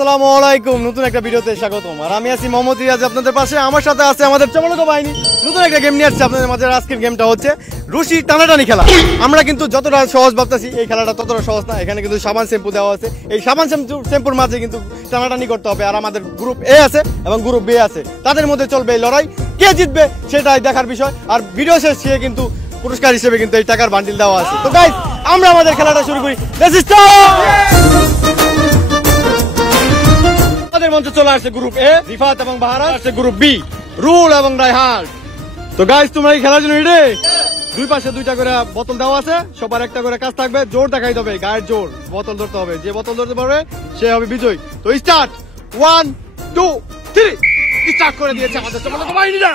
আসসালামু আলাইকুম, নতুন একটা ভিডিওতে স্বাগতম। আর আমি আছি মোহাম্মদ রিয়াজ আপনাদের পাশে। আমার সাথে আছে আমাদের চমলক বাহিনী। নতুন একটা গেম নিয়ে আসছে আপনাদের মাঝে। আজকের গেমটা হচ্ছে রশি টানাটানি খেলা। আমরা কিন্তু যতটা সহজ ভাবতেছি এই খেলাটা ততটা সহজ না। এখানে কিন্তু সাবান শ্যাম্পু দেওয়া আছে। এই সাবান শ্যাম্পুর মাঝে কিন্তু টানাটানি করতে হবে। আর আমাদের গ্রুপ এ আছে এবং গ্রুপ বি আছে, তাদের মধ্যে চলবে এই লড়াই। কে জিতবে সেটাই দেখার বিষয়। আর ভিডিও শেষে কিন্তু পুরস্কার হিসেবে কিন্তু এই টাকার বান্ডিল দেওয়া আছে। তো গাইস, আমরা আমাদের খেলাটা শুরু করি। আমাদের মঞ্চে চলে আসছে গ্রুপ এ, রিফাত এবং বাহারা। আসছে গ্রুপ বি, রুল এবং রায়হান। তো গাইস, তোমরা এই খেলার জন্য রেডি? দুই পাশে দুইটা করে বোতল দেওয়া আছে, সবার একটা করে কাজ থাকবে। জোর দেখাই দেবে, গায়ের জোর, বোতল ধরতে হবে। যে বোতল ধরতে পারবে সে হবে বিজয়ী। তো স্টার্ট, 1 2 3 স্টার্ট করে দিয়েছে আমাদের চমলক বাহিনীরা।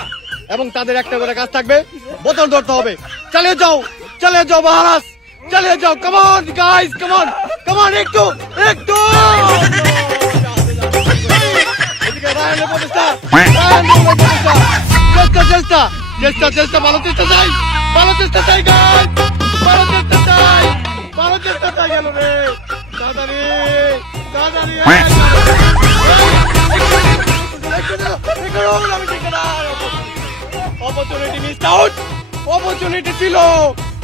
এবং তাদের একটা করে কাজ থাকবে, বোতল ধরতে হবে। চালিয়ে যাও, চালিয়ে যাও বাহারাস, চালিয়ে যাও। Come on guys, come on, come on, একটু একটু। রায়হানের প্রচেষ্টা, রায়হানের প্রচেষ্টা, চেষ্টা চেষ্টা চেষ্টা চেষ্টা, ভালো চেষ্টা চাই, ভালো চেষ্টা চাই গাইস, ভালো চেষ্টা চাই, ভালো চেষ্টা চাই। গেল রে, তাড়াতাড়ি তাড়াতাড়ি। অপরচুনিটি মিস আউট, অপরচুনিটি ছিল।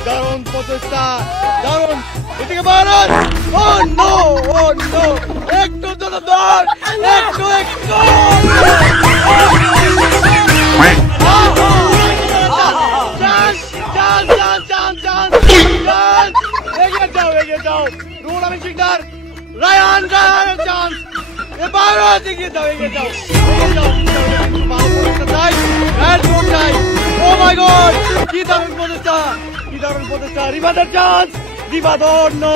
দারুণ প্রচেষ্টা, দারুণ। এদিকে ভারত, ও নো, ও নো, একটু জন্য দর, একটু একটু। এগিয়ে যাও, এগিয়ে যাও। রুল আমি শিকদার, রায়হান, রায়হানের চান্স। ভারত এগিয়ে যাও, এগিয়ে যাও, এগিয়ে যাও। ও মাই গড, কি দারুণ প্রচেষ্টা, কি দারুণ প্রচেষ্টা। রিভাদের চান্স, রিভাদ, ও নো,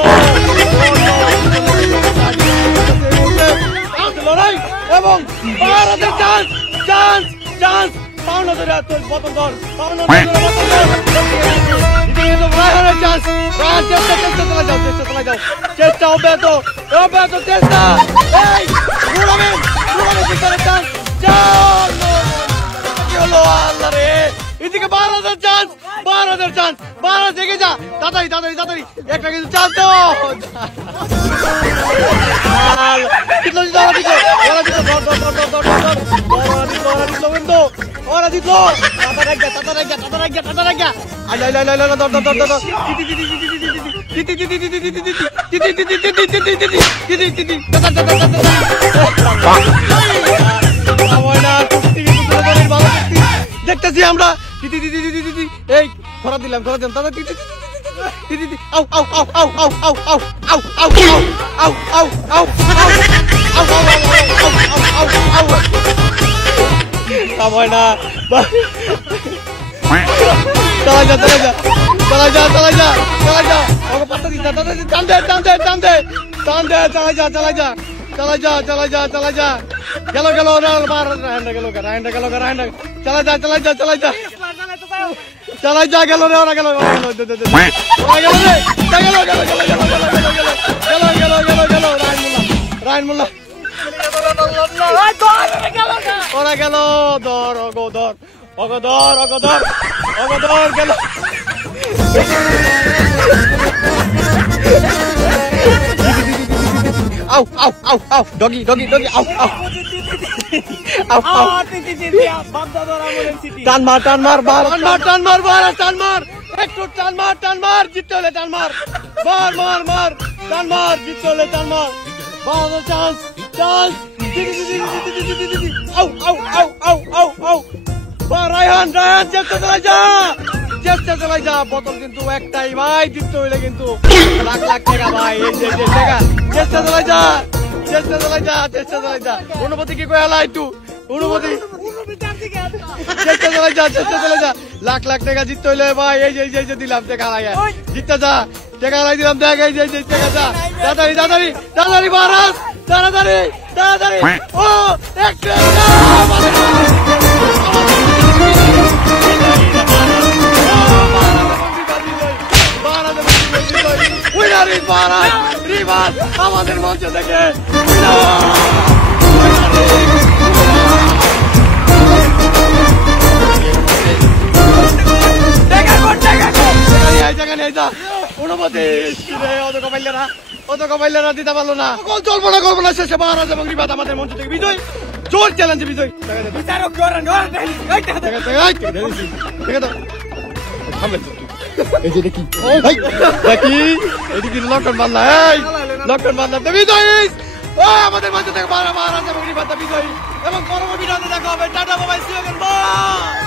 লড়াই এবং ভারতের চান্স, চান্স, চান্স। পাওনা ধরে বোতল ধর, পাওনা রায়হানের চান্স। রায়হান চেষ্টা, চেষ্টা চালা যাও, চেষ্টা চালা যাও, চেষ্টা অব্যাহত, অব্যাহত চেষ্টা। এই রুলামিন, রুলামিন শিকদারের চান্স। কি হলো আল্লাহ রে। এদিকে ভারতের চান্স, ভারতের চান্স, ভারত এগিয়ে যা, তাড়াতাড়ি তাড়াতাড়ি তাড়াতাড়ি। একটা কিন্তু চান্স তো দেখতেছি আমরা। এই খরা দিলাম, খরা দিলাম দাদা। সময় না, চালা যা, চালা যা, চালা যা, চালা যা, চালা যা। ওকে পাত্তা দিস না, টান দে, টান দে, টান দে, টান দে। চালা যা, চালা যা, চালা যা, চালা যা, চালা যা। গেল গেল, রায়হানটা গেল, রায়হানটা গেল, রায়হানটা। চালা যা, চালা যা, চালা যা, চালাই যা। গেল রে, ওরা গেল, ওরা গেল, ওরা গেল রে, গেল গেল গেল গেল গেল গেল গেল গেল গেল। রায়হান মোল্লা, ওরা গেল। ধর, অগো ধর, অগো ধর, অগো ধর, অগো ধর। গেল আউ আউ আউ আউ, ডগি ডগি ডগি, আউ আউ টান মার, টান মার, টান মার, টান মার, টান মার, একটু টান মার, টান মার। জিততে হলে টান মার, মার মার মার, টান মার। জিততে হলে টান মার। ভারতের চান্স, চান্স। আউ আউ আউ আউ আউ আউ। রায়হান, রায়হান চেষ্টা চালাই যা, চেষ্টা চালাই যা। বোতল কিন্তু একটাই ভাই, জিততে হইলে কিন্তু লাখ লাখ টাকা ভাই। এই যে টাকা, চেষ্টা চালাই যা, চেষ্টা চালাই যা, চেষ্টা চালাই যা। অনুমতি কি কয়ালা একটু, অনুমতি, চেষ্টা চালাই যা, চেষ্টা চালাই যা। লাখ লাখ টাকা জিততে হইলে ভাই এই যে দিলাম টাকা হারাই, জিততে যা, টাকা হারাই দিলাম। দেখ এই যে টাকা যা, তাড়াতাড়ি তাড়াতাড়ি তাড়াতাড়ি ভারত, তাড়াতাড়ি তাড়াতাড়ি। ও একটা আমাদের মঞ্চ থেকে অনুমতি পাইলে না দিতে পারলো না চলবো না শেষে মহারাজ এবং রিবাদ আমাদের মঞ্চ থেকে বিজয় জোর চ্যালেঞ্জ বিজয় আমাদের মঞ্চ থেকে মহারাজ এবং রিবাদ বিজয় এবং পরবর্তী দেখা হবে টাটা বাবাই